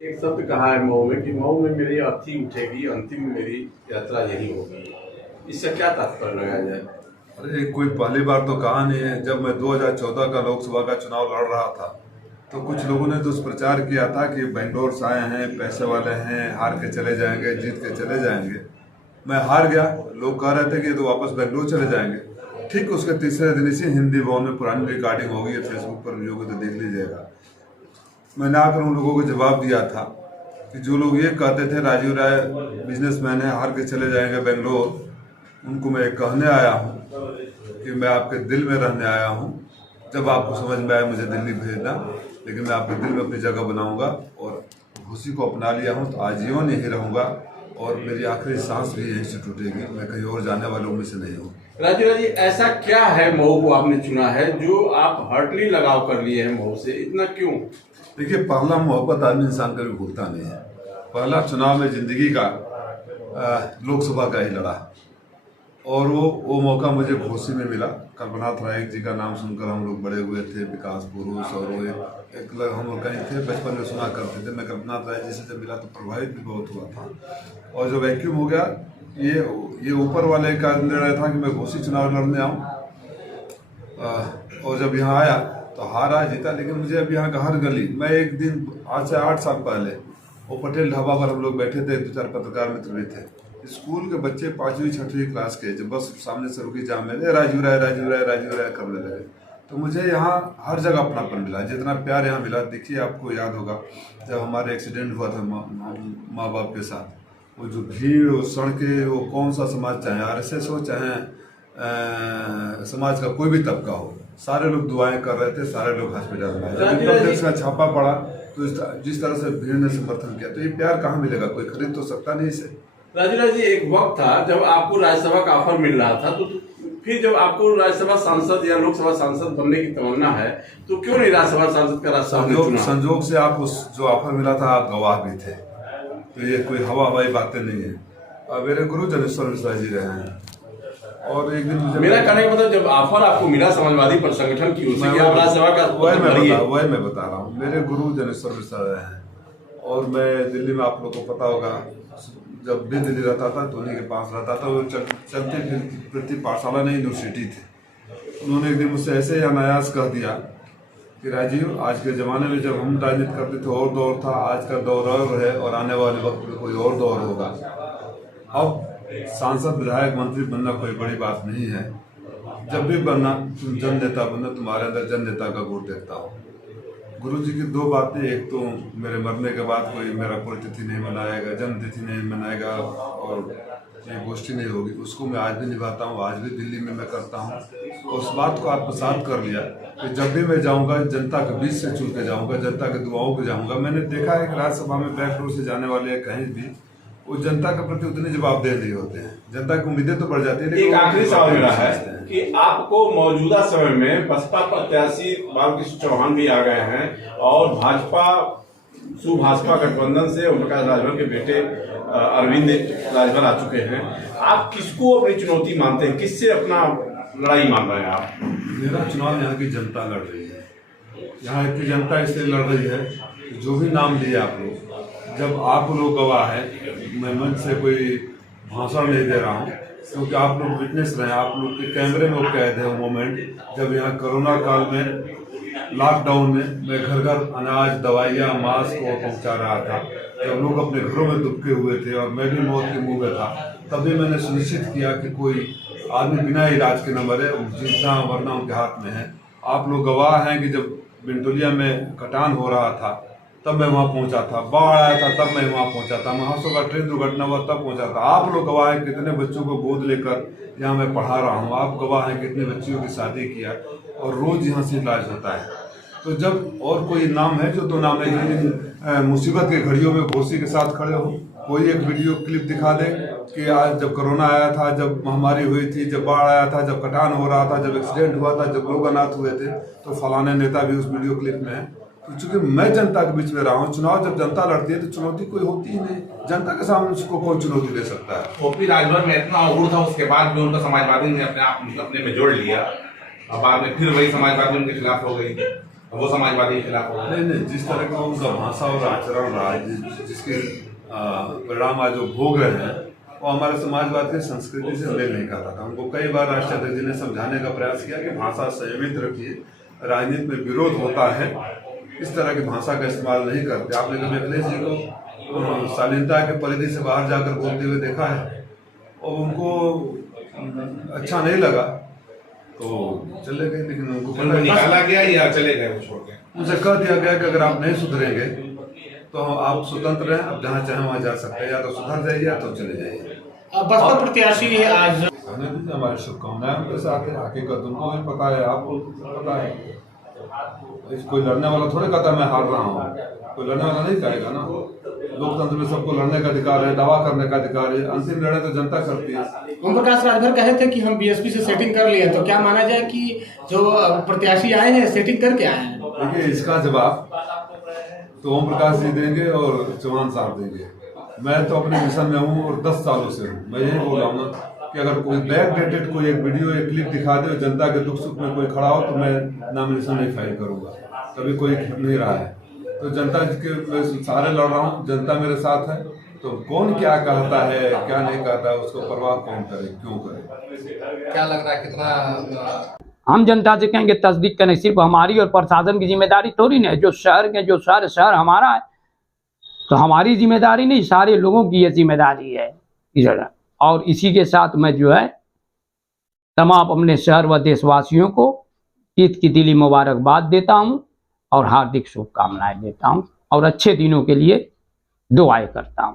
एक शब्द कहा है मऊ में कि मऊ में मेरी अर्थी उठेगी, अंतिम मेरी यात्रा यही होगी। इससे क्या तात्पर्य लगाया जाए? अरे कोई पहली बार तो कहा नहीं है। जब मैं 2014 का लोकसभा का चुनाव लड़ रहा था तो कुछ लोगों ने दुष्प्रचार किया था कि बेंगलोर से आए हैं, पैसे वाले हैं, हार के चले जाएंगे, जीत के चले जाएंगे। मैं हार गया। लोग कह रहे थे कि तो वापस बेंगलोर चले जाएंगे। ठीक उसके तीसरे दिन इसी हिंदी भवन में पुरानी रिकॉर्डिंग होगी, फेसबुक पर वीडियो को तो देख लीजिएगा। मैंने आकर उन लोगों को जवाब दिया था कि जो लोग ये कहते थे राजीव राय बिजनेसमैन है, हार के चले जाएंगे बेंगलोर, उनको मैं कहने आया हूँ कि मैं आपके दिल में रहने आया हूँ। जब आपको समझ में आए मुझे दिल्ली भेजना, लेकिन मैं आपके दिल में अपनी जगह बनाऊंगा और खुशी को अपना लिया हूँ तो आजीवन यहीं रहूँगा और मेरी आखिरी सांस भी यहीं से टूटेगी। मैं कहीं और जाने वालों में से नहीं हूँ। राजीव जी, ऐसा क्या है मऊ को आपने चुना है जो आप हार्टली लगाव कर लिए हैं मऊ से? इतना क्यों? देखिए, पहला मोहब्बत आदमी इंसान कभी भूलता नहीं है। पहला चुनाव में जिंदगी का लोकसभा का ही लड़ा और वो मौका मुझे घोसी में मिला। कल्पनाथ राय जी का नाम सुनकर हम लोग बड़े हुए थे, विकास पुरुष, और वो एक हम लोग कहीं थे बचपन में सुना करते थे। मैं कल्पनाथ राय जी से जब मिला तो प्रभावित भी बहुत हुआ था। और जब वैक्यूम हो गया, ये ऊपर वाले का निर्णय था कि मैं घोसी चुनाव लड़ने आऊँ। और जब यहाँ आया तो हारा जीता, लेकिन मुझे अब यहाँ का हर गली, मैं एक दिन आज से 8 साल पहले वो पटेल ढाबा पर हम लोग बैठे थे, 2-4 पत्रकार मित्र भी थे। स्कूल के बच्चे 5वीं 6वीं क्लास के जब बस सामने से रुकी जाम में राजीव राय राजीव राय राजीव राय करने लगे, तो मुझे यहाँ हर जगह अपनापन मिला। जितना प्यार यहाँ मिला, देखिए आपको याद होगा जब हमारे एक्सीडेंट हुआ था माँ बाप के साथ, वो जो भीड़, वो सड़कें, वो कौन सा समाज चाहे RSS हो चाहे समाज का कोई भी तबका हो, सारे लोग दुआएं कर रहे थे, सारे लोग हॉस्पिटल में आए। जब इसका छापा पड़ा तो जिस तरह से भीड़ ने समर्थन किया, तो ये प्यार कहाँ मिलेगा? कोई खरीद तो सकता नहीं इसे। राजीव जी, एक वक्त था जब आपको राज्यसभा का ऑफर मिल रहा था, तो फिर जब आपको राज्यसभा सांसद या लोकसभा सांसद बनने की तमन्ना है तो क्यों नहीं राज्यसभा सांसद का रास्ता? संजोग से आप उस जो ऑफर मिला था आप गवाह भी थे, तो ये कोई हवाई बातें नहीं है। मेरे गुरु जनेश्वर मिश्रा जी रहे हैं और एक दिन मुझे, मेरा कहने का मतलब, जब ऑफर आपको मिला समाजवादी पर संगठन की ओर से कि आप राज्यसभा का, वही मैं बता रहा हूँ। मेरे गुरु जनेश्वर मिश्रा रहे हैं और मैं दिल्ली में, आप लोग को पता होगा, जब भी दिल्ली रहता था तो उन्हीं के पास रहता था। वो चलती फिरती पाठशाला नहीं, यूनिवर्सिटी थे। उन्होंने एक दिन मुझसे ऐसे अनायास कह दिया कि राजीव, आज के ज़माने में जब हम राजनीति करते थे और दौर था, आज का दौर और है और आने वाले वक्त में कोई और दौर होगा। अब सांसद, विधायक, मंत्री बनना कोई बड़ी बात नहीं है। जब भी बनना, तुम जन नेता बनना, तुम्हारे अंदर जन नेता का गुण देखता हो। गुरु जी की 2 बातें, एक तो मेरे मरने के बाद कोई मेरा कोई तिथि नहीं मनाएगा, जन्म तिथि नहीं मनाएगा और ये गोष्ठी नहीं होगी, उसको मैं आज भी निभाता हूँ। आज भी दिल्ली में मैं करता हूँ। उस बात को आत्मसात कर लिया कि जब भी मैं जाऊँगा जनता के बीच से चुन के जाऊँगा, जनता की दुआओं को जाऊँगा। मैंने देखा है कि राज्यसभा में बैक डोर से जाने वाले कहीं भी वो जनता के प्रति उतने जवाबदेह नहीं होते हैं। जनता की उम्मीदें तो बढ़ जाती है। एक आखिरी सवाल मेरा है कि आपको मौजूदा समय में बसपा प्रत्याशी बालकृष्ण चौहान भी आ गए हैं और भाजपा सुभाजपा गठबंधन से ओमप्रकाश राजभर के बेटे अरविंद राजभर आ चुके हैं। आप किसको अपनी चुनौती मानते हैं? किससे अपना लड़ाई मान रहे हैं आप? मेरा चुनाव यहाँ की जनता लड़ रही है। यहाँ की जनता इसलिए लड़ रही है, जो भी नाम लिए आप लोग, जब आप लोग गवाह हैं, मैं मंच से कोई भाषण नहीं दे रहा हूँ क्योंकि आप लोग विटनेस रहे हैं। आप लोग के कैमरे में वो कैद है वो मोमेंट जब यहाँ कोरोना काल में, लॉकडाउन में मैं घर घर अनाज, दवाइयाँ, मास्क को पहुँचा रहा था। जब लोग अपने घरों में दुबके हुए थे और मैं भी मौत के मुंह में था, तभी मैंने सुनिश्चित किया कि कोई आदमी बिना इलाज के न मरे, जितना वरना उनके हाथ में है। आप लोग गवाह हैं कि जब बिंटोलिया में कटान हो रहा था तब मैं वहाँ पहुँचा था, बाढ़ आया था तब मैं वहाँ पहुँचा था, महासो का ट्रेन दुर्घटना हुआ तब पहुँचा था। आप लोग गवाह हैं कितने बच्चों को गोद लेकर यहाँ मैं पढ़ा रहा हूँ। आप गवाह हैं कितने बच्चियों की शादी किया और रोज यहाँ से इलाज होता है। तो जब और कोई नाम है जो 2 नाम है जिन मुसीबत के घड़ियों में घोसी के साथ खड़े हो, कोई एक वीडियो क्लिप दिखा दे कि आज जब कोरोना आया था, जब महामारी हुई थी, जब बाढ़ आया था, जब कटान हो रहा था, जब एक्सीडेंट हुआ था, जब लोग अनाथ हुए थे, तो फलाने नेता भी उस वीडियो क्लिप में है। तो चूंकि मैं जनता के बीच में रहा हूँ, चुनाव जब जनता लड़ती है तो चुनौती कोई होती ही नहीं। जनता के सामने उसको कौन चुनौती दे सकता है? ओपी राजभर में इतना उग्र था, उसके बाद भी उनका समाजवादी ने अपने में जोड़ लिया और बाद में फिर वही समाजवादी उनके खिलाफ हो गई। वो समाजवादी के खिलाफ होगा। नहीं, जिस तरह का उनका भाषा और आचरण रहा है, जिसके परिणाम आज वो भोग रहे हैं, वो हमारे समाजवाद की संस्कृति से मेल नहीं खाता था। उनको कई बार राष्ट्रीय अध्यक्ष जी ने समझाने का प्रयास किया कि भाषा संयमित रखिए, राजनीति में विरोध होता है, इस तरह की भाषा का इस्तेमाल नहीं करते। आपने कभी अखिलेश जी को शालीनता के परिधि से बाहर जाकर बोलते हुए देखा है और उनको अच्छा नहीं लगा तो चले गए, लेकिन उनको निकाला गया या चले गए वो छोड़ के? मुझे कह दिया गया कि अगर आप नहीं सुधरेंगे तो आप स्वतंत्र हैं, आप जहाँ चाहें वहाँ जा सकते हैं, या तो सुधर जाइए या तो चले जाइए। बसपा प्रत्याशी है आज, हमारी शुभकामनाएं उनके साथ है। हकीकत उनको भी पता है, आपको पता है। कोई लड़ने वाला थोड़े कहता मैं हार रहा हूँ, कोई लड़ने वाला नहीं कहेगा ना। लोकतंत्र में सबको लड़ने का अधिकार है, दावा करने का अधिकार है, अंतिम निर्णय तो जनता करती है। ओम प्रकाश राजभर कहे थे कि हम बीएसपी से सेटिंग कर लिए, तो क्या माना जाए कि जो प्रत्याशी आए हैं सेटिंग करके आए हैं? देखिए, इसका जवाब तो ओम प्रकाश जी देंगे और चौहान साहब देंगे। मैं तो अपने मिशन में हूँ और 10 सालों से हूँ। मैं यही बोल रहा हूँ ना कि अगर कोई बैक डेटेड कोई एक वीडियो एक क्लिप दिखा दे और जनता के दुख सुख में कोई खड़ा हो तो मैं नॉमिनेशन नहीं फाइल करूंगा। कभी कोई नहीं रहा है, तो जनता के मैं सारे लड़ रहा हूँ, जनता मेरे साथ है। तो कौन क्या कहता है क्या नहीं कहता है उसको परवाह कौन करे, क्यों करे? क्या लग रहा है कितना हम जनता से कहेंगे तस्दीक करने, सिर्फ हमारी और प्रशासन की जिम्मेदारी थोड़ी नहीं है। जो शहर के जो शहर हमारा है तो हमारी जिम्मेदारी नहीं, सारे लोगों की ये जिम्मेदारी है इधर। और इसी के साथ मैं जो है तमाम अपने शहर व देशवासियों को ईद की दिली मुबारकबाद देता हूं और हार्दिक शुभकामनाएं देता हूं और अच्छे दिनों के लिए दुआएं करता हूं।